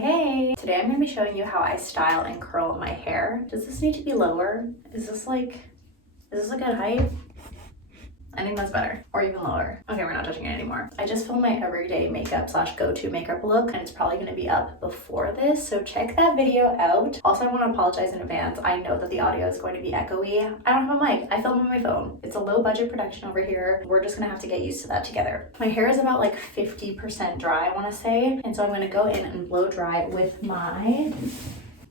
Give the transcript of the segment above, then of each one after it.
Hey! Today I'm going to be showing you how I style and curl my hair. Does this need to be lower? Is this a good height? I think that's better, or even lower. Okay, we're not touching it anymore. I just filmed my everyday makeup / go-to makeup look, and it's probably gonna be up before this, so check that video out. Also, I wanna apologize in advance. I know that the audio is going to be echoey. I don't have a mic, I film on my phone. It's a low budget production over here. We're just gonna have to get used to that together. My hair is about like 50% dry, I wanna say, and so I'm gonna go in and blow dry with my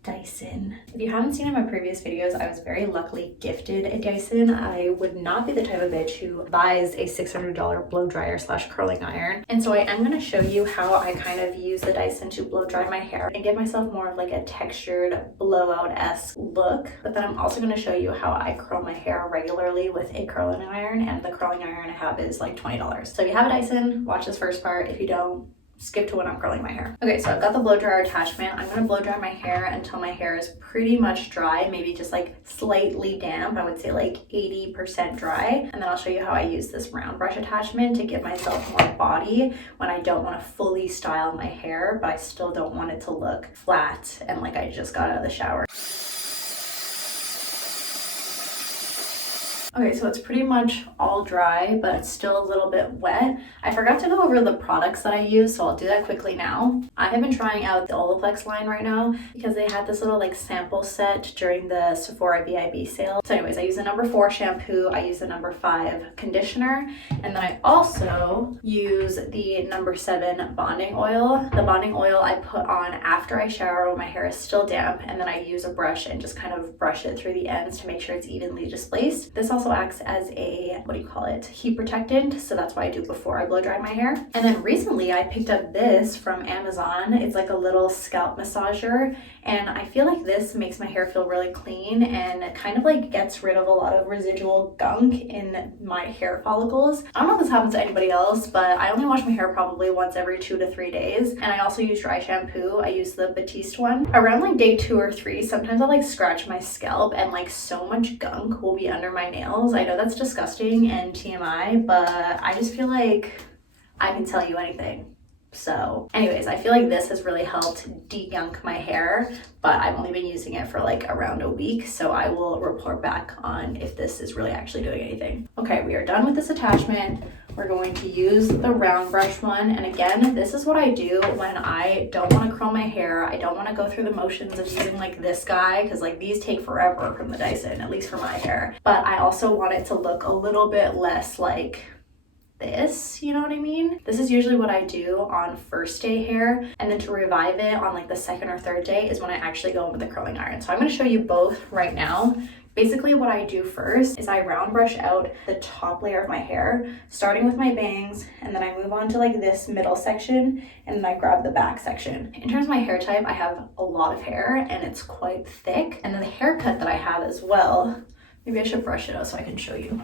Dyson. If you haven't seen in my previous videos, I was very luckily gifted a Dyson. I would not be the type of bitch who buys a $600 blow dryer / curling iron. And so I am going to show you how I kind of use the Dyson to blow dry my hair and give myself more of like a textured blowout-esque look. But then I'm also going to show you how I curl my hair regularly with a curling iron, and the curling iron I have is like $20. So if you have a Dyson, watch this first part. If you don't, skip to when I'm curling my hair. Okay, so I've got the blow dryer attachment. I'm gonna blow dry my hair until my hair is pretty much dry, maybe just like slightly damp. I would say like 80% dry. And then I'll show you how I use this round brush attachment to give myself more body when I don't want to fully style my hair, but I still don't want it to look flat and like I just got out of the shower. Okay, so it's pretty much all dry, but it's still a little bit wet. I forgot to go over the products that I use, so I'll do that quickly now. I have been trying out the Olaplex line right now because they had this little like sample set during the Sephora VIB sale. So anyways, I use the No. 4 shampoo, I use the No. 5 conditioner, and then I also use the No. 7 bonding oil. The bonding oil I put on after I shower when my hair is still damp, and then I use a brush and just kind of brush it through the ends to make sure it's evenly displaced. This also acts as a, heat protectant, so that's what I do before I blow dry my hair. And then recently I picked up this from Amazon. It's like a little scalp massager, and I feel like this makes my hair feel really clean and kind of like gets rid of a lot of residual gunk in my hair follicles. I don't know if this happens to anybody else, but I only wash my hair probably once every 2 to 3 days, and I also use dry shampoo. I use the Batiste one. Around like day 2 or 3, sometimes I'll like scratch my scalp and like so much gunk will be under my nails. I know that's disgusting and TMI, but I just feel like I can tell you anything. So anyways, I feel like this has really helped de-gunk my hair, but I've only been using it for like around a week, so I will report back on if this is really actually doing anything. Okay, we are done with this attachment. We're going to use the round brush one, and again, this is what I do when I don't want to curl my hair. I don't want to go through the motions of using like this guy, because like these take forever from the Dyson, at least for my hair, but I also want it to look a little bit less like this, you know what I mean? This is usually what I do on first day hair, and then to revive it on like the 2nd or 3rd day is when I actually go in with the curling iron. So I'm going to show you both right now. Basically what I do first is I round brush out the top layer of my hair, starting with my bangs, and then I move on to like this middle section, and then I grab the back section. In terms of my hair type, I have a lot of hair and it's quite thick, and then the haircut that I have as well, maybe I should brush it out so I can show you.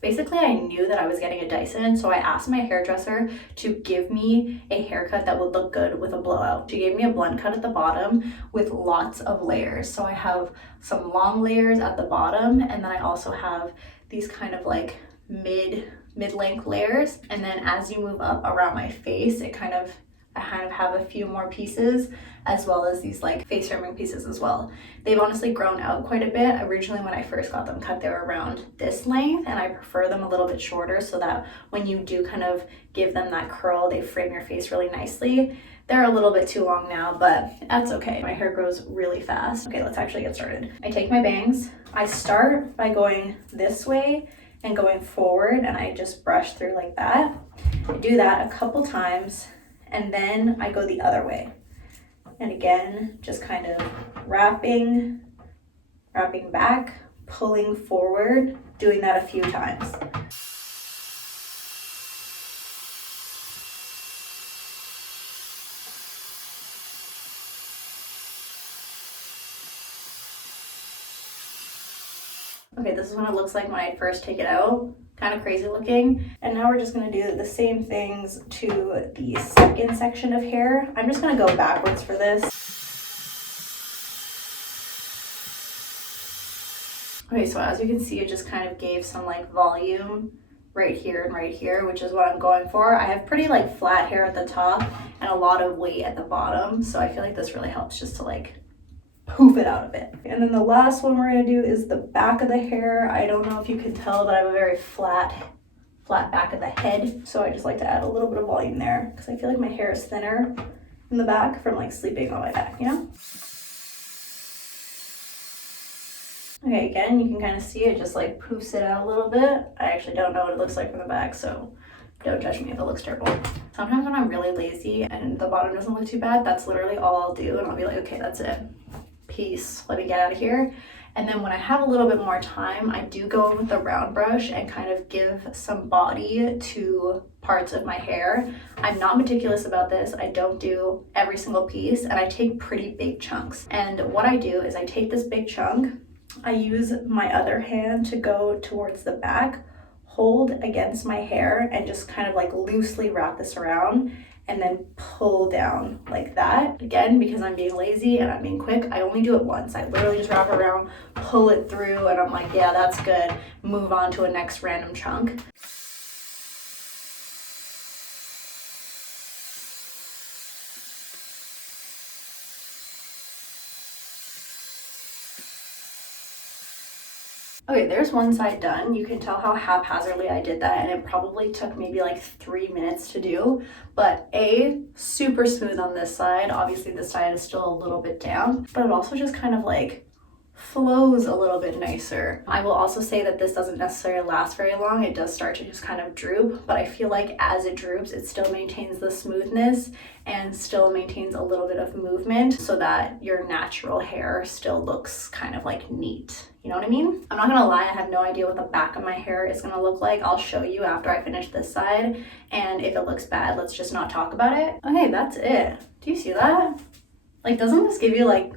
Basically, I knew that I was getting a Dyson, so I asked my hairdresser to give me a haircut that would look good with a blowout. She gave me a blend cut at the bottom with lots of layers. So I have some long layers at the bottom, and then I also have these kind of like mid-length layers. And then as you move up around my face, I kind of have a few more pieces, as well as these like face trimming pieces as well. They've honestly grown out quite a bit. Originally when I first got them cut, they were around this length, and I prefer them a little bit shorter so that when you do kind of give them that curl, they frame your face really nicely. They're a little bit too long now, but that's okay. My hair grows really fast. Okay, let's actually get started. I take my bangs. I start by going this way and going forward, and I just brush through like that. I do that a couple times, and then I go the other way. And again, just kind of wrapping back, pulling forward, doing that a few times. Okay, this is what it looks like when I first take it out. Kind of crazy looking. And now we're just gonna do the same things to the second section of hair. I'm just gonna go backwards for this. Okay, so as you can see, it just kind of gave some like volume right here and right here, which is what I'm going for. I have pretty like flat hair at the top and a lot of weight at the bottom, so I feel like this really helps just to like poof it out a bit. And then the last one we're gonna do is the back of the hair. I don't know if you can tell, but I have a very flat back of the head, so I just like to add a little bit of volume there because I feel like my hair is thinner in the back from like sleeping on my back, you know? Okay, again, you can kind of see it just like poofs it out a little bit. I actually don't know what it looks like from the back, so don't judge me if it looks terrible. Sometimes when I'm really lazy and the bottom doesn't look too bad, that's literally all I'll do, and I'll be like, okay, that's it. Peace, let me get out of here. And then when I have a little bit more time, I do go with the round brush and kind of give some body to parts of my hair. I'm not meticulous about this. I don't do every single piece, and I take pretty big chunks. And what I do is I take this big chunk, I use my other hand to go towards the back, hold against my hair, and just kind of like loosely wrap this around and then pull down like that. Again, because I'm being lazy and I'm being quick, I only do it once. I literally just wrap it around, pull it through, and I'm like, yeah, that's good. Move on to a next random chunk. Okay, there's one side done. You can tell how haphazardly I did that, and it probably took maybe like 3 minutes to do. But super smooth on this side. Obviously this side is still a little bit damp, but it also just kind of like flows a little bit nicer. I will also say that this doesn't necessarily last very long. It does start to just kind of droop, but I feel like as it droops, it still maintains the smoothness and still maintains a little bit of movement so that your natural hair still looks kind of like neat. You know what I mean? I'm not gonna lie, I have no idea what the back of my hair is gonna look like. I'll show you after I finish this side, and if it looks bad, let's just not talk about it. Okay, that's it. Do you see that? Like, doesn't this give you like,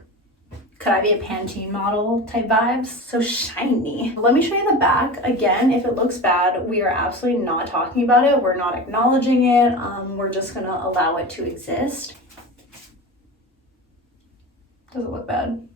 could I be a Pantene model type vibes? So shiny. Let me show you the back. Again, if it looks bad, we are absolutely not talking about it. We're not acknowledging it. We're just gonna allow it to exist. Does it look bad?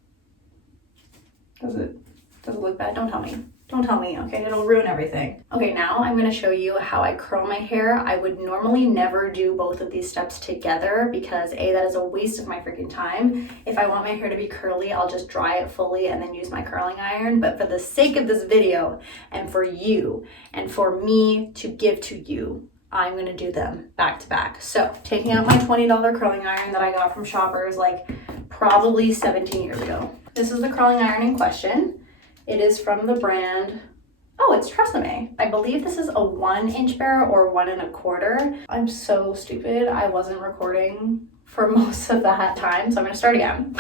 Does it look bad? Don't tell me. Don't tell me, okay? It'll ruin everything. Okay, now I'm gonna show you how I curl my hair. I would normally never do both of these steps together because that is a waste of my freaking time. If I want my hair to be curly, I'll just dry it fully and then use my curling iron. But for the sake of this video and for you and for me to give to you, I'm gonna do them back to back. So taking out my $20 curling iron that I got from Shoppers like probably 17 years ago. This is the curling iron in question. It is from the brand, oh, it's Tresemme. I believe this is a 1-inch barrel or 1 1/4. I'm so stupid. I wasn't recording for most of that time, so I'm gonna start again.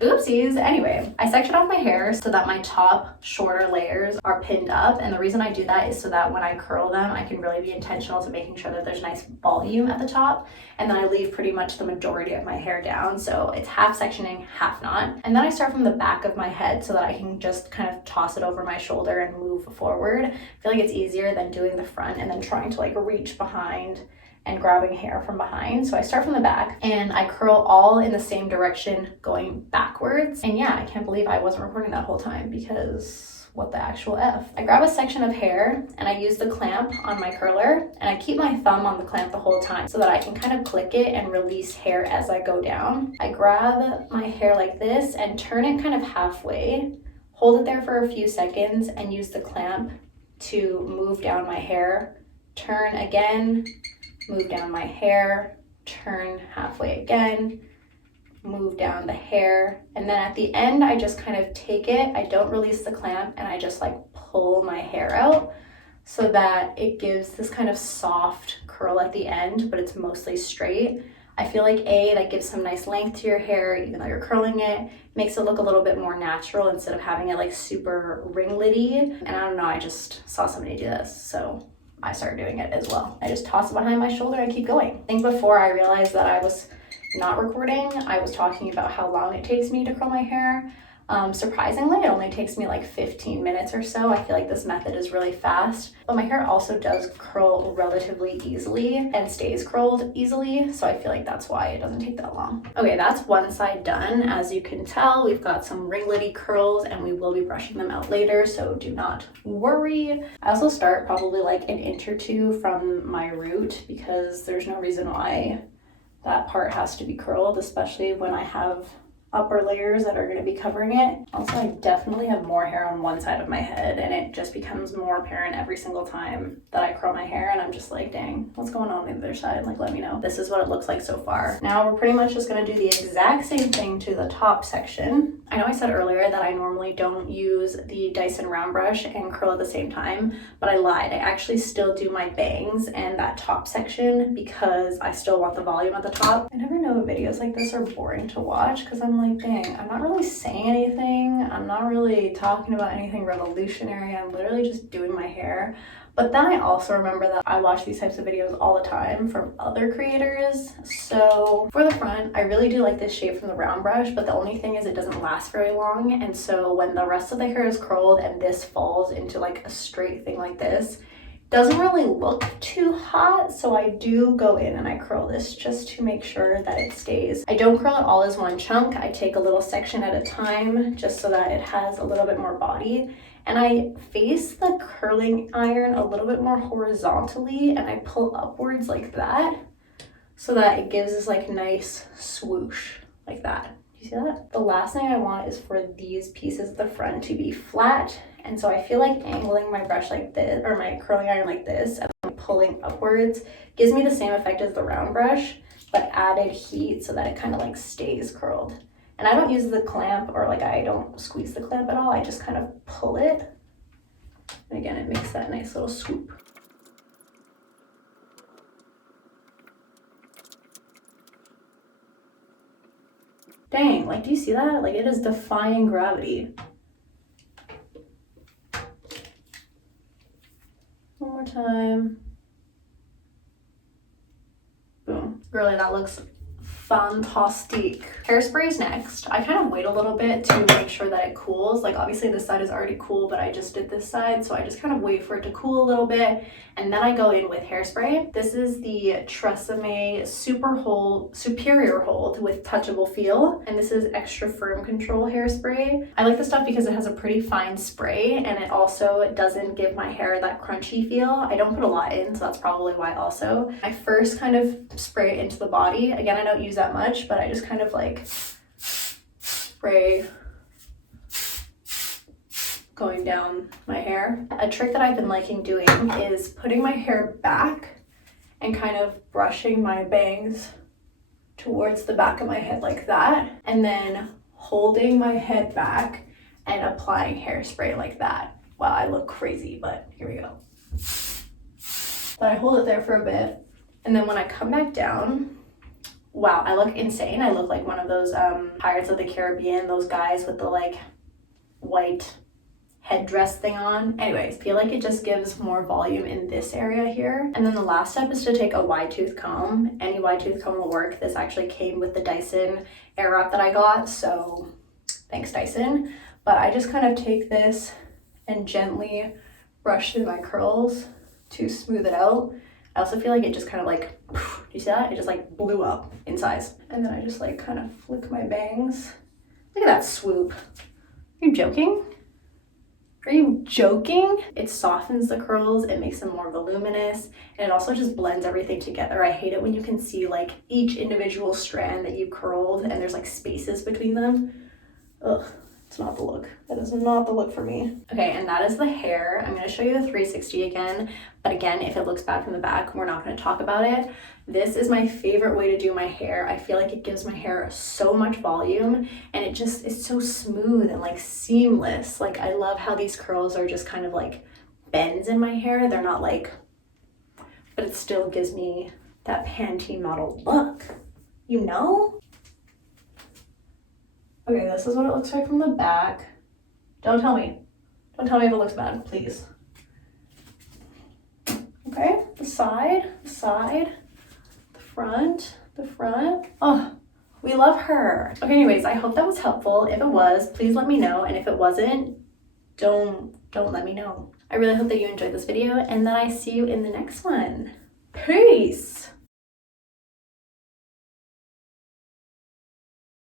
Oopsies. Anyway, I section off my hair so that my top shorter layers are pinned up, and the reason I do that is so that when I curl them, I can really be intentional to making sure that there's nice volume at the top, and then I leave pretty much the majority of my hair down, so it's half sectioning, half not. And then I start from the back of my head so that I can just kind of toss it over my shoulder and move forward. I feel like it's easier than doing the front and then trying to like reach behind and grabbing hair from behind. So I start from the back and I curl all in the same direction going backwards. And yeah, I can't believe I wasn't recording that whole time because what the actual F. I grab a section of hair and I use the clamp on my curler and I keep my thumb on the clamp the whole time so that I can kind of click it and release hair as I go down. I grab my hair like this and turn it kind of halfway, hold it there for a few seconds and use the clamp to move down my hair, turn again, move down my hair, turn halfway again, move down the hair, and then at the end I just kind of take it, I don't release the clamp, and I just like pull my hair out so that it gives this kind of soft curl at the end, but it's mostly straight. I feel like that gives some nice length to your hair even though you're curling it, makes it look a little bit more natural instead of having it like super ringletty. And I don't know, I just saw somebody do this, so I started doing it as well. I just toss it behind my shoulder and keep going. I think before I realized that I was not recording, I was talking about how long it takes me to curl my hair. Surprisingly, it only takes me like 15 minutes or so. I feel like this method is really fast, but my hair also does curl relatively easily and stays curled easily, so I feel like that's why it doesn't take that long. Okay, that's one side done. As you can tell, we've got some ringlety curls and we will be brushing them out later, so do not worry. I also start probably like an inch or two from my root because there's no reason why that part has to be curled, especially when I have upper layers that are going to be covering it. Also, I definitely have more hair on one side of my head, and it just becomes more apparent every single time that I curl my hair, and I'm just like, dang, what's going on the other side? Like, let me know. This is what it looks like so far. Now we're pretty much just going to do the exact same thing to the top section. I know I said earlier that I normally don't use the Dyson round brush and curl at the same time, but I lied. I actually still do my bangs and that top section because I still want the volume at the top. I never know if videos like this are boring to watch because I'm like, dang, I'm not really saying anything. I'm not really talking about anything revolutionary. I'm literally just doing my hair. But then I also remember that I watch these types of videos all the time from other creators. So for the front, I really do like this shape from the round brush, but the only thing is it doesn't last very long. And so when the rest of the hair is curled and this falls into like a straight thing like this, doesn't really look too hot, so I do go in and I curl this just to make sure that it stays. I don't curl it all as one chunk. I take a little section at a time just so that it has a little bit more body. And I face the curling iron a little bit more horizontally and I pull upwards like that so that it gives this like nice swoosh like that. You see that? The last thing I want is for these pieces at the front to be flat. And so I feel like angling my brush like this, or my curling iron like this, and pulling upwards gives me the same effect as the round brush, but added heat so that it kind of like stays curled. And I don't use the clamp, or like I don't squeeze the clamp at all. I just kind of pull it. And again, it makes that nice little swoop. Dang, like, do you see that? Like, it is defying gravity. One more time. Boom. Really, that looks fantastic. Hairspray is next. I kind of wait a little bit to make sure that it cools. Like, obviously this side is already cool, but I just did this side, so I just kind of wait for it to cool a little bit, and then I go in with hairspray. This is the Tresemme Superior Hold with Touchable Feel, and this is Extra Firm Control hairspray. I like this stuff because it has a pretty fine spray, and it also doesn't give my hair that crunchy feel. I don't put a lot in, so that's probably why also. I first kind of spray it into the body. Again, I don't use that much, but I just kind of like spray going down my hair. A trick that I've been liking doing is putting my hair back and kind of brushing my bangs towards the back of my head like that, and then holding my head back and applying hairspray like that. Wow, I look crazy, but here we go. But I hold it there for a bit, and then when I come back down, wow, I look insane. I look like one of those Pirates of the Caribbean, those guys with the like white headdress thing on. Anyways, I feel like it just gives more volume in this area here. And then the last step is to take a wide tooth comb. Any wide tooth comb will work. This actually came with the Dyson Airwrap that I got, so thanks Dyson. But I just kind of take this and gently brush through my curls to smooth it out. I also feel like it just kind of like, do you see that? It just like blew up in size. And then I just like kind of flick my bangs. Look at that swoop. Are you joking? Are you joking? It softens the curls, it makes them more voluminous, and it also just blends everything together. I hate it when you can see like each individual strand that you curled and there's like spaces between them. Ugh. It's not the look. That is not the look for me. Okay, and that is the hair. I'm gonna show you the 360 again, but again, if it looks bad from the back, we're not gonna talk about it. This is my favorite way to do my hair. I feel like it gives my hair so much volume, and it just is so smooth and like seamless. Like, I love how these curls are just kind of like bends in my hair. They're not like, but it still gives me that Pantene model look, you know? Okay, this is what it looks like from the back. Don't tell me. Don't tell me if it looks bad, please. Okay, the side, the front. Oh, We love her. Okay, anyways, I hope that was helpful. If it was, please let me know. And if it wasn't, don't let me know. I really hope that you enjoyed this video and that I see you in the next one. Peace!